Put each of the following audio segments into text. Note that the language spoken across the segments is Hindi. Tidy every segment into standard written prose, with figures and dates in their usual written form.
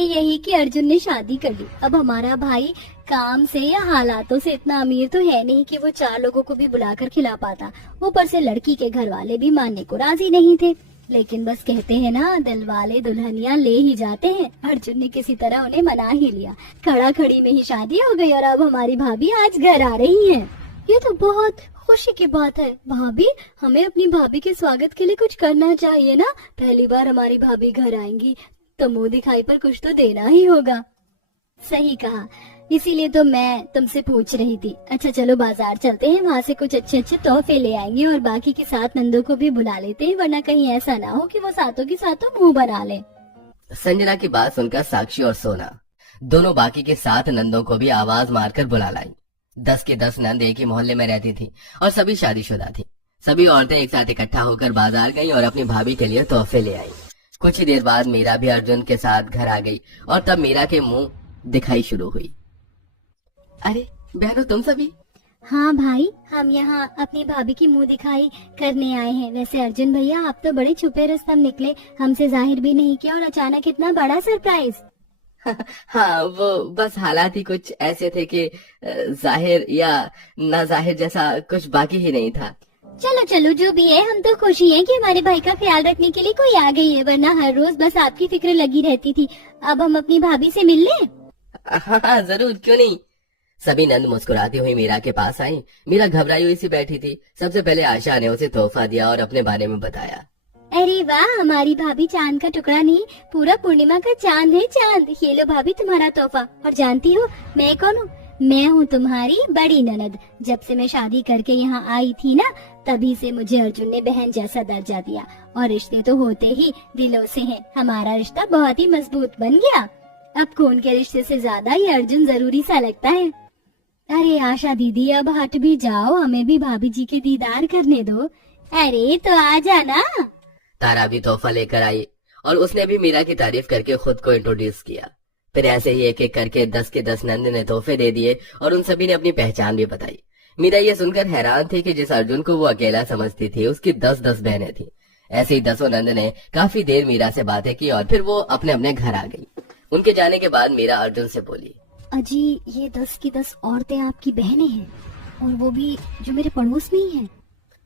यही कि अर्जुन ने शादी कर ली। अब हमारा भाई काम से या हालातों से इतना अमीर तो है नहीं कि वो 4 लोगों को भी बुलाकर खिला पाता। ऊपर से लड़की के घर वाले भी मानने को राजी नहीं थे। लेकिन बस कहते हैं ना, दिल वाले दुल्हनिया ले ही जाते हैं। अर्जुन ने किसी तरह उन्हें मना ही लिया। खड़ा खड़ी में ही शादी हो गई और अब हमारी भाभी आज घर आ रही है। ये तो बहुत खुशी की बात है। भाभी, हमें अपनी भाभी के स्वागत के लिए कुछ करना चाहिए ना। पहली बार हमारी भाभी घर आएंगी तो मुंह दिखाई पर कुछ तो देना ही होगा। सही कहा, इसीलिए तो मैं तुमसे पूछ रही थी। अच्छा चलो बाजार चलते हैं, वहाँ से कुछ अच्छे अच्छे तोहफे ले आएंगे और बाकी के 7 नंदों को भी बुला लेते हैं, वरना कहीं ऐसा ना हो कि वो सातों की सातों मुंह बना ले। संजना की बात सुनकर साक्षी और सोना दोनों बाकी के 7 नंदों को भी आवाज मारकर बुला लाई। 10 के 10 नंद एक ही मोहल्ले में रहती थी और सभी शादीशुदा थी। सभी औरतें एक साथ इकट्ठा होकर बाजार गईं और अपनी भाभी के लिए तोहफे ले आई। कुछ ही देर बाद मीरा भी अर्जुन के साथ घर आ गई और तब मीरा के मुंह दिखाई शुरू हुई। अरे बहनों, तुम सभी? हाँ भाई, हम यहाँ अपनी भाभी की मुंह दिखाई करने आए हैं। वैसे अर्जुन भैया, आप तो बड़े छुपे रुस्तम निकले, हमसे जाहिर भी नहीं किया और अचानक इतना बड़ा सरप्राइज। हाँ, वो बस हालात ही कुछ ऐसे थे कि जाहिर या ना जाहिर जैसा कुछ बाकी ही नहीं था। चलो चलो, जो भी है, हम तो खुशी हैं कि हमारे भाई का ख्याल रखने के लिए कोई आ गई है, वरना हर रोज बस आपकी फिक्र लगी रहती थी। अब हम अपनी भाभी से मिल लें? हाँ जरूर, क्यों नहीं। सभी नंद मुस्कुराती हुई मीरा के पास आई। मीरा घबराई हुई सी बैठी थी। सबसे पहले आशा ने उसे तोहफा दिया और अपने बारे में बताया। अरे वाह, हमारी भाभी चांद का टुकड़ा नहीं, पूरा पूर्णिमा का चांद है चांद। ये लो भाभी तुम्हारा तोहफा। और जानती हो मैं कौन हूँ? मैं हूँ तुम्हारी बड़ी ननद। जब से मैं शादी करके यहाँ आई थी ना, तभी से मुझे अर्जुन ने बहन जैसा दर्जा दिया और रिश्ते तो होते ही दिलों से हैं। हमारा रिश्ता बहुत ही मजबूत बन गया। अब खून के रिश्ते से ज्यादा ये अर्जुन जरूरी सा लगता है। अरे आशा दीदी, अब हट भी जाओ, हमें भी भाभी जी के दीदार करने दो। अरे तो आ जाना। तारा भी तोहफा लेकर आई और उसने भी मीरा की तारीफ करके खुद को इंट्रोड्यूस किया। फिर ऐसे ही एक एक करके 10 के 10 नंद ने तोहफे दे दिए और उन सभी ने अपनी पहचान भी बताई। मीरा ये सुनकर हैरान थी कि जिस अर्जुन को वो अकेला समझती थी, उसकी 10-10 बहनें थी। ऐसे ही 10 नंद ने काफी देर मीरा से बातें की और फिर वो अपने अपने घर आ गई। उनके जाने के बाद मीरा अर्जुन से बोली, अजी, ये 10 की 10 औरतें आपकी बहनें हैं और वो भी जो मेरे पड़ोस में ही हैं।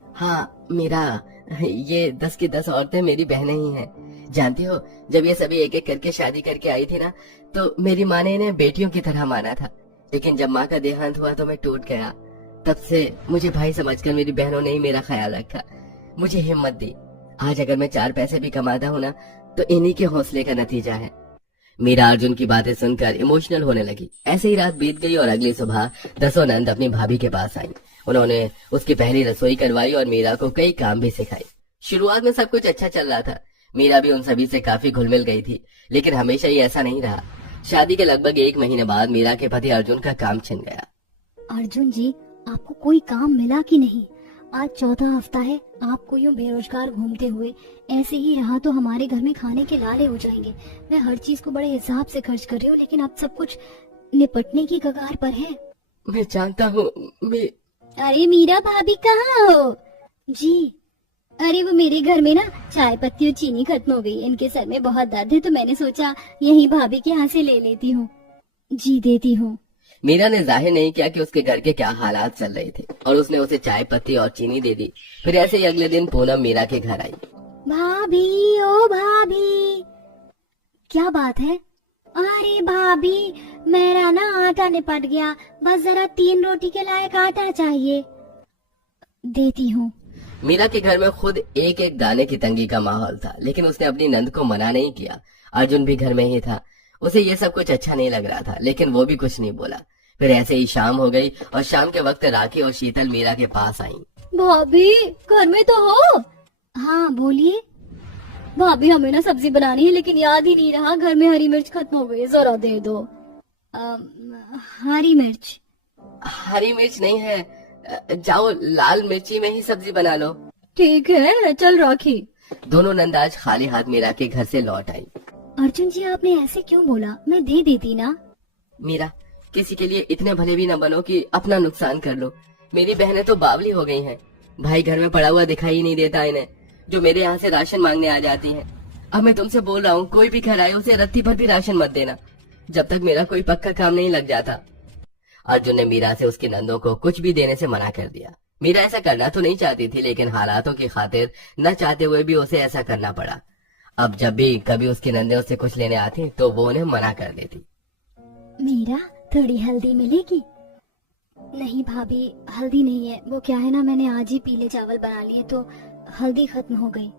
हाँ मीरा, ये 10 की 10 औरतें मेरी बहनें ही हैं। जानती हो, जब ये सभी एक एक करके शादी करके आई थी ना, तो मेरी माँ ने इन्हें बेटियों की तरह माना था। लेकिन जब माँ का देहांत हुआ तो मैं टूट गया। तब से मुझे भाई समझकर मेरी बहनों ने ही मेरा ख्याल रखा, मुझे हिम्मत दी। आज अगर मैं 4 पैसे भी कमाता हूँ ना, तो इन्हीं के हौसले का नतीजा है। मीरा अर्जुन की बातें सुनकर इमोशनल होने लगी। ऐसे ही रात बीत गई और अगली सुबह 10 नंद अपनी भाभी के पास आई। उन्होंने उसकी पहली रसोई करवाई और मीरा को कई काम भी सिखाए। शुरुआत में सब कुछ अच्छा चल रहा था। मीरा भी उन सभी से काफी घुल मिल गई थी, लेकिन हमेशा ही ऐसा नहीं रहा। शादी के लगभग 1 महीने बाद मीरा के पति अर्जुन का काम छिन गया। अर्जुन जी, आपको कोई काम मिला कि नहीं? आज 4था हफ्ता है, आपको यूँ बेरोजगार घूमते हुए। ऐसे ही रहा तो हमारे घर में खाने के लाले हो जाएंगे। मैं हर चीज को बड़े हिसाब से खर्च कर रही हूँ, लेकिन अब सब कुछ निपटने की कगार पर है। मैं जानता हूँ। अरे मीरा भाभी कहाँ हो जी? अरे वो मेरे घर में ना चाय पत्ती और चीनी खत्म हो गई। इनके सर में बहुत दर्द है तो मैंने सोचा यही भाभी के यहाँ से ले लेती हूँ। जी देती हूँ। मीरा ने जाहिर नहीं किया कि उसके घर के क्या हालात चल रहे थे और उसने उसे चाय पत्ती और चीनी दे दी। फिर ऐसे ही अगले दिन पूनम मीरा के घर आई। भाभी, ओ भाभी, क्या बात है? अरे भाभी, मेरा ना आटा निपट गया, बस जरा 3 रोटी के लायक आटा चाहिए। देती हूँ। मीरा के घर में खुद एक एक दाने की तंगी का माहौल था, लेकिन उसने अपनी नंद को मना नहीं किया। अर्जुन भी घर में ही था। उसे ये सब कुछ अच्छा नहीं लग रहा था, लेकिन वो भी कुछ नहीं बोला। फिर ऐसे ही शाम हो गई और शाम के वक्त राखी और शीतल मीरा के पास आई। भाभी, घर में तो हो? हाँ बोलिए। भाभी, हमें ना सब्जी बनानी है, लेकिन याद ही नहीं रहा, घर में हरी मिर्च खत्म हो गई, जरा दे दो। हरी मिर्च? हरी मिर्च नहीं है, जाओ लाल मिर्ची में ही सब्जी बना लो। ठीक है, चल राखी। दोनों नंद आज खाली हाथ मीरा के घर से लौट आई। अर्जुन जी, आपने ऐसे क्यों बोला? मैं दे देती ना। मीरा, किसी के लिए इतने भले भी न बनो कि अपना नुकसान कर लो। मेरी बहनें तो बावली हो गई हैं। भाई घर में पड़ा हुआ दिखाई नहीं देता इन्हें, जो मेरे यहाँ से राशन मांगने आ जाती हैं। अब मैं तुमसे बोल रहा हूँ, कोई भी घर आए उसे रत्ती भर भी राशन मत देना, जब तक मेरा कोई पक्का काम नहीं लग जाता। अर्जुन ने मीरा से उसकी नंदों को कुछ भी देने से मना कर दिया। मीरा ऐसा करना तो नहीं चाहती थी, लेकिन हालातों की खातिर न चाहते हुए भी उसे ऐसा करना पड़ा। अब जब भी कभी उसकी नंदे उससे कुछ लेने आती तो वो उन्हें मना कर देती। मीरा, थोड़ी हल्दी मिलेगी? नहीं भाभी, हल्दी नहीं है। वो क्या है ना, मैंने आज ही पीले चावल बना लिए तो हल्दी खत्म हो गई।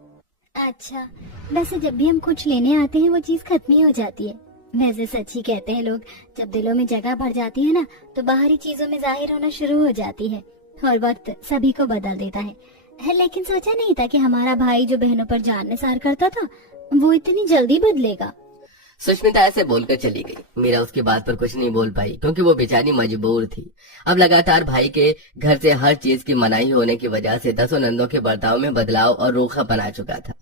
अच्छा, वैसे जब भी हम कुछ लेने आते हैं वो चीज खत्म ही हो जाती है। वैसे सच ही कहते हैं लोग, जब दिलों में जगह भर जाती है ना तो बाहरी चीजों में जाहिर होना शुरू हो जाती है और वक्त सभी को बदल देता है। लेकिन सोचा नहीं था कि हमारा भाई जो बहनों पर जान निसार करता था वो इतनी जल्दी बदलेगा। सुष्मिता ऐसे बोलकर चली गई। मीरा उसकी बात पर कुछ नहीं बोल पाई, क्योंकि वो बेचारी मजबूर थी। अब लगातार भाई के घर से हर चीज की मनाही होने की वजह से दसों नंदों के बर्ताव में बदलाव और रूखापन आ चुका था।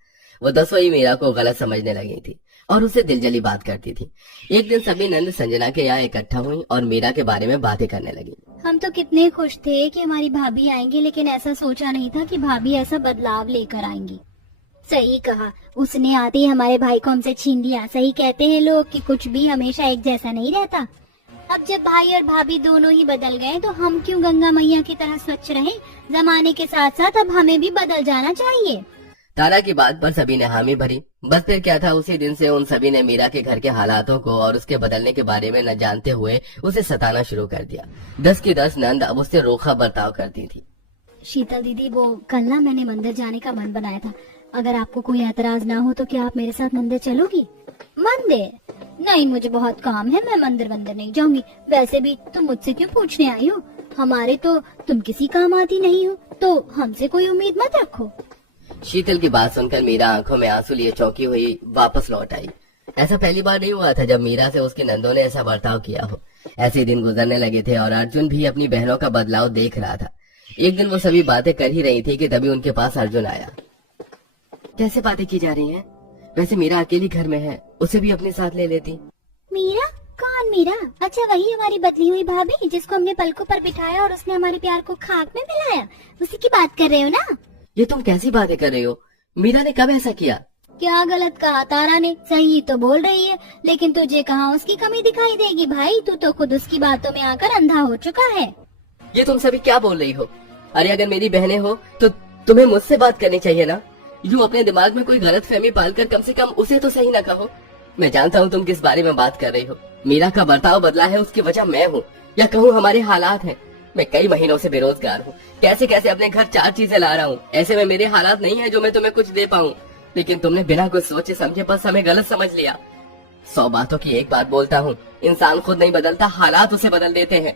वो दसों ही मीरा को गलत समझने लगी थी और उससे दिलजली बात करती थी। एक दिन सभी नंद संजना के यहाँ इकट्ठा हुई और मीरा के बारे में बातें करने लगी। हम तो कितने खुश थे कि हमारी भाभी आएंगी, लेकिन ऐसा सोचा नहीं था कि भाभी ऐसा बदलाव लेकर आएंगी। सही कहा, उसने आते ही हमारे भाई को हमसे छीन लिया। सही कहते हैं लोग कि कुछ भी हमेशा एक जैसा नहीं रहता। अब जब भाई और भाभी दोनों ही बदल गए तो हम क्यों गंगा मैया की तरह स्वच्छ रहें? जमाने के साथ साथ अब हमें भी बदल जाना चाहिए। तारा की बात पर सभी ने हामी भरी। बस फिर क्या था, उसी दिन से उन सभी ने मीरा के घर के हालातों को और उसके बदलने के बारे में न जानते हुए उसे सताना शुरू कर दिया। 10 की 10 नंद अब उससे रूखा बर्ताव करती थी। शीतल दीदी, वो कल ना मैंने मंदिर जाने का मन बनाया था। अगर आपको कोई ऐतराज ना हो तो क्या आप मेरे साथ मंदिर चलोगी? मंदिर? नहीं, मुझे बहुत काम है, मैं मंदिर नहीं जाऊंगी। वैसे भी तुम मुझसे क्यों पूछने आई हो? हमारे तो तुम किसी काम आती नहीं हो, तो हमसे कोई उम्मीद मत रखो। शीतल की बात सुनकर मीरा आंखों में आंसू लिए चौंकी हुई वापस लौट आई। ऐसा पहली बार नहीं हुआ था जब मीरा से उसके नंदों ने ऐसा बर्ताव किया हो। ऐसे दिन गुजरने लगे थे और अर्जुन भी अपनी बहनों का बदलाव देख रहा था। एक दिन वो सभी बातें कर ही रही थी कि तभी उनके पास अर्जुन आया। कैसे बातें की जा रही हैं? वैसे मीरा अकेली घर में है, उसे भी अपने साथ ले लेती। मीरा? कौन मीरा? अच्छा, वही हमारी बदली हुई भाभी जिसको हमने पलकों पर बिठाया और उसने हमारे प्यार को खाक में मिलाया, उसी की बात कर रहे हो ना? ये तुम कैसी बातें कर रही हो? मीरा ने कब ऐसा किया? क्या गलत कहा तारा ने? सही तो बोल रही है, लेकिन तुझे कहाँ उसकी कमी दिखाई देगी भाई? तू तो खुद उसकी बातों में आकर अंधा हो चुका है। ये तुम सभी क्या बोल रही हो? अरे अगर मेरी बहनें हो तो तुम्हें मुझसे बात करनी चाहिए ना। यूं अपने दिमाग में कोई गलत फहमी पालकर कम से कम उसे तो सही ना कहो। मैं जानता हूँ तुम किस बारे में बात कर रही हो। मीरा का बर्ताव बदला है, उसकी वजह मैं हूँ, या कहूँ हमारे हालात हैं। मैं कई महीनों से बेरोजगार हूँ, कैसे कैसे अपने घर 4 चीजें ला रहा हूँ। ऐसे में मेरे हालात नहीं है जो मैं तुम्हें कुछ दे पाऊँ, लेकिन तुमने बिना कुछ सोचे समझे बस हमें गलत समझ लिया। 100 बातों की एक बात बोलता हूँ, इंसान खुद नहीं बदलता, हालात उसे बदल देते हैं।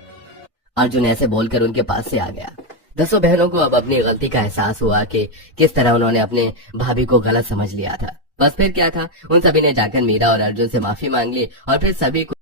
अर्जुन ऐसे बोलकर उनके पास से आ गया। 10 बहनों को अब अपनी गलती का एहसास हुआ कि किस तरह उन्होंने अपने भाभी को गलत समझ लिया था। बस फिर क्या था, उन सभी ने जाकर मीरा और अर्जुन से माफी मांग ली और फिर सभी को